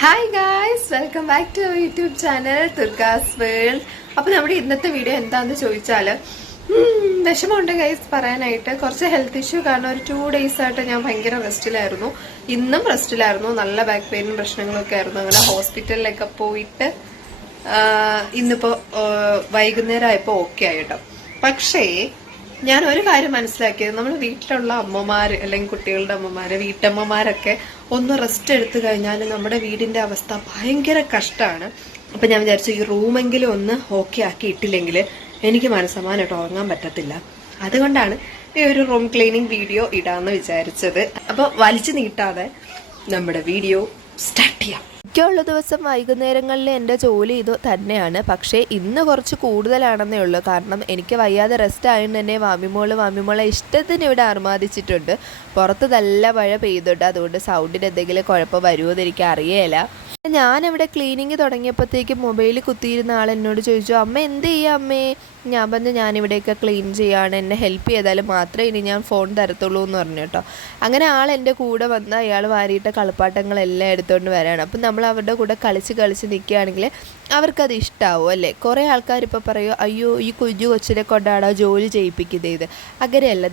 Hi guys, welcome back to YouTube channel തുർക്കാസ് world. അപ്പൊ നമ്മുടെ ഇന്നത്തെ വീഡിയോ എന്താന്ന് ചോദിച്ചാല് വിഷമമുണ്ട് ഗൈസ് പറയാനായിട്ട്. കുറച്ച് ഹെൽത്ത് ഇഷ്യൂ കാരണം ഒരു 2 days ആയിട്ട് ഞാൻ ഭയങ്കര റെസ്റ്റിലായിരുന്നു. ഇന്നും റെസ്റ്റിലായിരുന്നു. നല്ല ബാക്ക് പെയിനും പ്രശ്നങ്ങളൊക്കെ ആയിരുന്നു. അങ്ങനെ ഹോസ്പിറ്റലിലൊക്കെ പോയിട്ട് ഇന്നിപ്പോ വൈകുന്നേരം ആയപ്പോ ഓക്കെ ആയിട്ടോ. പക്ഷേ ഞാൻ ഒരു കാര്യം മനസ്സിലാക്കിയത്, നമ്മൾ വീട്ടിലുള്ള അമ്മമാര് അല്ലെങ്കിൽ കുട്ടികളുടെ അമ്മമാര്, വീട്ടമ്മമാരൊക്കെ ഒന്ന് റെസ്റ്റ് എടുത്തു കഴിഞ്ഞാൽ നമ്മുടെ വീടിന്റെ അവസ്ഥ ഭയങ്കര കഷ്ടമാണ്. അപ്പൊ ഞാൻ വിചാരിച്ചു ഈ റൂമെങ്കിലും ഒന്ന് ഓക്കെ ആക്കി ഇട്ടില്ലെങ്കിൽ എനിക്ക് മനസ്സമാനായിട്ട് ഉറങ്ങാൻ പറ്റത്തില്ല. അതുകൊണ്ടാണ് ഈ ഒരു റൂം ക്ലീനിങ് വീഡിയോ ഇടാന്ന് വിചാരിച്ചത്. അപ്പൊ വലിച്ചു നീട്ടാതെ നമ്മുടെ വീഡിയോ സ്റ്റാർട്ട് ചെയ്യാം. മിക്കുള്ള ദിവസം വൈകുന്നേരങ്ങളിൽ എൻ്റെ ജോലി ഇത് തന്നെയാണ്. പക്ഷേ ഇന്ന് കുറച്ച് കൂടുതലാണെന്നേ ഉള്ളൂ. കാരണം എനിക്ക് വയ്യാതെ റെസ്റ്റ് ആയതുകൊണ്ട് തന്നെ വാമിമോളെ ഇഷ്ടത്തിന് ഇവിടെ അർമാദിച്ചിട്ടുണ്ട്. പുറത്ത് നല്ല മഴ പെയ്തുണ്ട്. അതുകൊണ്ട് സൗണ്ടിന് എന്തെങ്കിലും കുഴപ്പം വരുമോ എന്ന് എനിക്ക് അറിയേല. ഞാനിവിടെ ക്ലീനിങ് തുടങ്ങിയപ്പോഴത്തേക്കും മൊബൈലിൽ കുത്തിയിരുന്ന ആൾ എന്നോട് ചോദിച്ചു, അമ്മ എന്ത് ചെയ്യാം അമ്മേ? ഞാൻ പറഞ്ഞു, ഞാനിവിടെയൊക്കെ ക്ലീൻ ചെയ്യാണ്, എന്നെ ഹെൽപ്പ് ചെയ്താൽ മാത്രമേ ഇനി ഞാൻ ഫോൺ തരത്തുള്ളൂ എന്ന് പറഞ്ഞു കേട്ടോ. അങ്ങനെ ആൾ എൻ്റെ കൂടെ വന്ന് അയാൾ വാരിയിട്ട കളിപ്പാട്ടങ്ങളെല്ലാം എടുത്തുകൊണ്ട് വരാണ്. അപ്പം നമ്മൾ അവരുടെ കൂടെ കളിച്ച് നിൽക്കുകയാണെങ്കിൽ അവർക്കത് ഇഷ്ടമാവും അല്ലേ. കുറേ ആൾക്കാർ ഇപ്പോൾ പറയും, അയ്യോ ഈ കൊച്ചിനെ കൊണ്ടാണോ ജോലി ചെയ്യിപ്പിക്കുന്നത്. ഇത് അങ്ങനെയല്ല.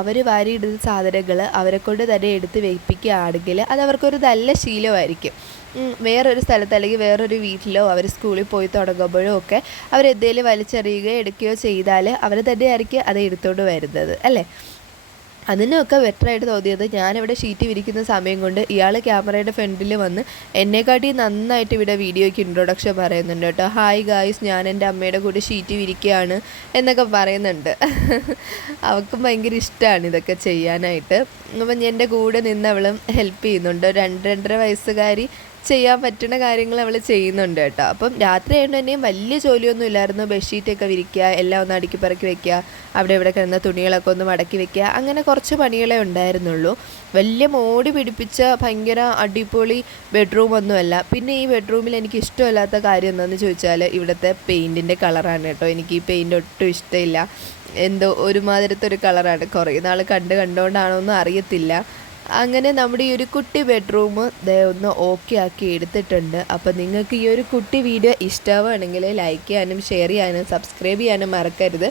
അവർ വാരിയിടുന്ന സാധനങ്ങൾ അവരെ കൊണ്ട് തന്നെ എടുത്ത് വെയിപ്പിക്കുകയാണെങ്കിൽ അത് അവർക്കൊരു നല്ല ശീലമായിരിക്കും. വേറൊരു സ്ഥലത്ത് അല്ലെങ്കിൽ വേറൊരു വീട്ടിലോ അവർ സ്കൂളിൽ പോയി തുടങ്ങുമ്പോഴോ ഒക്കെ അവരെന്തേലും വലിച്ചെറിയുകയോ എടുക്കുകയോ ചെയ്താൽ അവർ തന്നെയായിരിക്കും അത് എടുത്തുകൊണ്ട് വരുന്നത് അല്ലേ. അതിനൊക്കെ ബെറ്ററായിട്ട് തോന്നിയത്, ഞാനിവിടെ ഷീറ്റ് വിരിക്കുന്ന സമയം കൊണ്ട് ഇയാൾ ക്യാമറയുടെ ഫ്രണ്ടിൽ വന്ന് എന്നെക്കാട്ടി നന്നായിട്ട് ഇവിടെ വീഡിയോയ്ക്ക് ഇൻട്രൊഡക്ഷൻ പറയുന്നുണ്ട് കേട്ടോ. ഹായ് ഗായ്സ്, ഞാൻ എൻ്റെ അമ്മയുടെ കൂടെ ഷീറ്റ് വിരിക്കുകയാണ് എന്നൊക്കെ പറയുന്നുണ്ട്. അവൾക്കും ഭയങ്കര ഇഷ്ടമാണ് ഇതൊക്കെ ചെയ്യാനായിട്ട്. അപ്പം എൻ്റെ കൂടെ നിന്ന് അവളും ഹെൽപ്പ് ചെയ്യുന്നുണ്ട്. 2-2.5 വയസ്സുകാരി ചെയ്യാൻ പറ്റുന്ന കാര്യങ്ങൾ അവൾ ചെയ്യുന്നുണ്ട് കേട്ടോ. അപ്പം രാത്രി ആയതുകൊണ്ട് തന്നെയും വലിയ ജോലിയൊന്നും ഇല്ലായിരുന്നു. ബെഡ്ഷീറ്റൊക്കെ വിരിക്കുക, എല്ലാം ഒന്ന് അടുക്കി പറക്കി വെക്കുക, അവിടെ ഇവിടെ കിടന്ന തുണികളൊക്കെ ഒന്ന് മടക്കി വെക്കുക, അങ്ങനെ കുറച്ച് പണികളെ ഉണ്ടായിരുന്നുള്ളൂ. വലിയ മോടി പിടിപ്പിച്ച ഭയങ്കര അടിപൊളി ബെഡ്റൂമൊന്നുമല്ല. പിന്നെ ഈ ബെഡ്റൂമിൽ എനിക്ക് ഇഷ്ടമല്ലാത്ത കാര്യം എന്താണെന്ന് ചോദിച്ചാൽ ഇവിടുത്തെ പെയിൻറ്റിൻ്റെ കളറാണ് കേട്ടോ. എനിക്ക് ഈ പെയിൻറ്റ് ഒട്ടും ഇഷ്ടമില്ല. എന്തോ ഒരുമാതിരത്തെ ഒരു കളറാണ്. കുറേ നാൾ കണ്ടുകൊണ്ടാണോ എന്ന് അറിയത്തില്ല. അങ്ങനെ നമ്മുടെ ഈ ഒരു കുട്ടി ബെഡ്റൂം ഒന്ന് ഓക്കെ ആക്കി എടുത്തിട്ടുണ്ട്. അപ്പോൾ നിങ്ങൾക്ക് ഈ ഒരു കുട്ടി വീഡിയോ ഇഷ്ടമാണെങ്കിൽ ലൈക്ക് ചെയ്യാനും ഷെയർ ചെയ്യാനും സബ്സ്ക്രൈബ് ചെയ്യാനും മറക്കരുത്.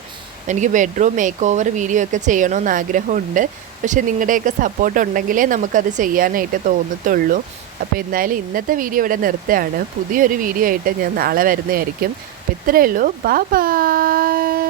എനിക്ക് ബെഡ്റൂം മേക്ക് ഓവർ വീഡിയോ ഒക്കെ ചെയ്യണമെന്ന് ആഗ്രഹമുണ്ട്. പക്ഷേ നിങ്ങളുടെയൊക്കെ സപ്പോർട്ട് ഉണ്ടെങ്കിലേ നമുക്കത് ചെയ്യാനായിട്ട് തോന്നത്തുള്ളൂ. അപ്പോൾ എന്തായാലും ഇന്നത്തെ വീഡിയോ ഇവിടെ നിർത്തുകയാണ്. പുതിയൊരു വീഡിയോ ആയിട്ട് ഞാൻ നാളെ വരുന്നതായിരിക്കും. അപ്പോൾ ഇത്രയേ ഉള്ളൂ. ബൈ.